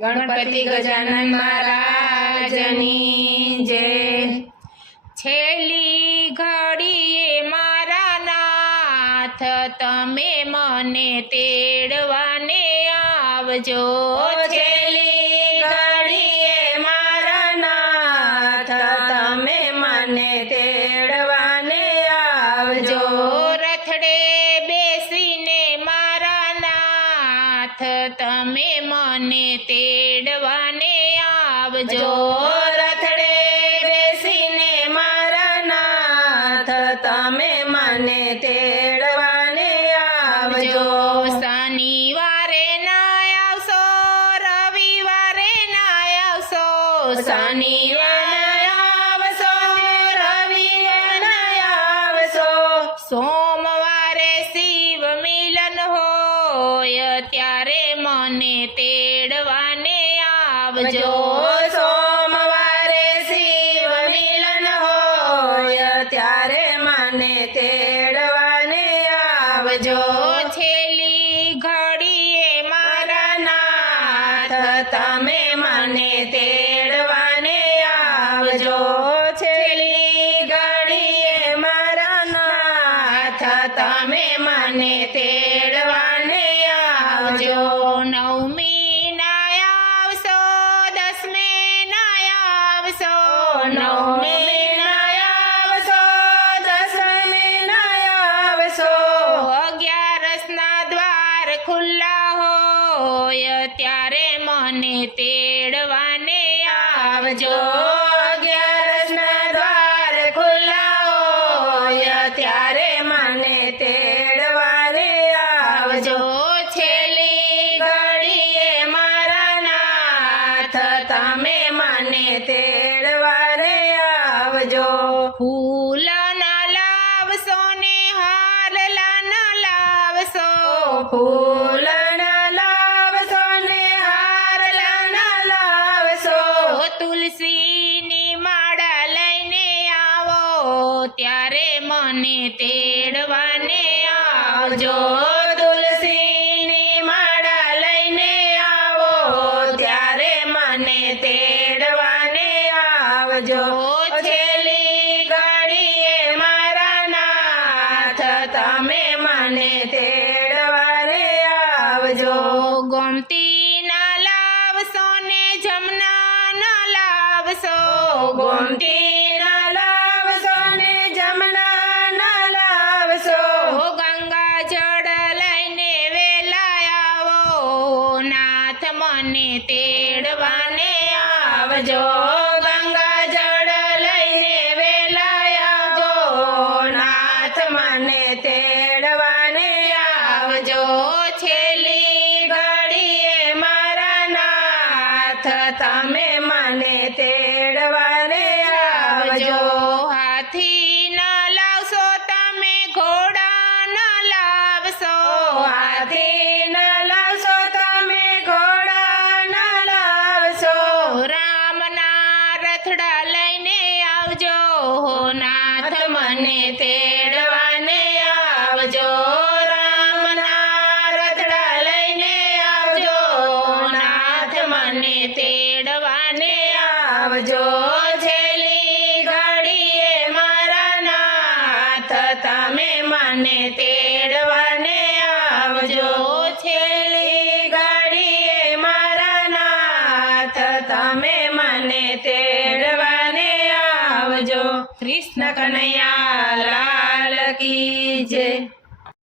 ગણપતિ ગજાનન મહારાજની જય। છેલ્લી ઘડીએ મારા નાથ તમે મને તેડવાને આવજો। છેલ્લી ઘડીએ મારા નાથ તમે મને તેડવાને આવજો। રથડે બેસીને મારા નાથ તમે મને તેડવાને આવજો। રથડે બેસીને મારા નાથ તમે મને તેડવાને આવજો। શનિવારે ના આવશો, રવિવારે ના આવશો, શનિવારે આવશો, રવિવારે આવશો, સોમવારે શિવ મિલન હોય ત્યારે મને તેડવાને આવજો। સોમવારે શિવ મિલન હોય ત્યારે મને તેડવાને આવજો। છેલ્લી ઘડીએ મારા નાથ તમે મને તેડવાને આવજો। છેલ્લી ઘડીએ મારા નાથ તમે મને તેડવાને આવજો। નવમી ના આવશો, દસમી ના આવશો, નવમી ના આવશો, દસમી ના આવશો, 11 ના દ્વાર ખુલ્લા હોય ત્યારે મને તેડવાને આવજો। 11 ના દ્વાર ખુલ્લા હોય ત્યારે મને તેડવાને આવજો। છેલ્લી ઘડીએ મારા નાથ તમે મને તેડવાને આવજો। ફૂલ ના લાવશો ને હારલા ના લાવશો, ફૂલ ના લાવશો ને હારલા ના લાવશો, તુલસીની માળા લઈને આવો ત્યારે મને તેડવાને આવજો। તુલસીની માળા લઈને આવો ત્યારે મને તેડવાને આવજો। છેલ્લી ઘડીએ મારા નાથ તમે મને તેડવાને આવજો। ગોમતી ના લાવશો ને જમના ના લાવશો, ગોમતી ના લાવશો ને જમના ના લાવશો, ગંગા જળ લઈને વેલા આવો નાથ મને તેડવાને આવજો। ગંગા જળ લઈને વેલા આવજો નાથ મને તેડવાને આવજો। છેલ્લી ઘડીએ મારા નાથ તમે મને તેડવાને આવજો। હાથી ના લાવશો તમે, ઘોડા ના લાવશો, હાથી ના લાવશો તમે, ઘોડા ના લાવશો, રામના રથડા લઈને આવજો નાથ મને તેડવાને આવજો। રામના રથડા લઈને આવજો નાથ મને તેડવાને આવજો। છેલ્લી ઘડીએ મારા નાથ તમે મને તેડવાને આવજો। છેલ્લી ઘડીએ મારા નાથ તમે મને તેડવાને આવજો। કૃષ્ણ કનૈયા લાલ કી જય।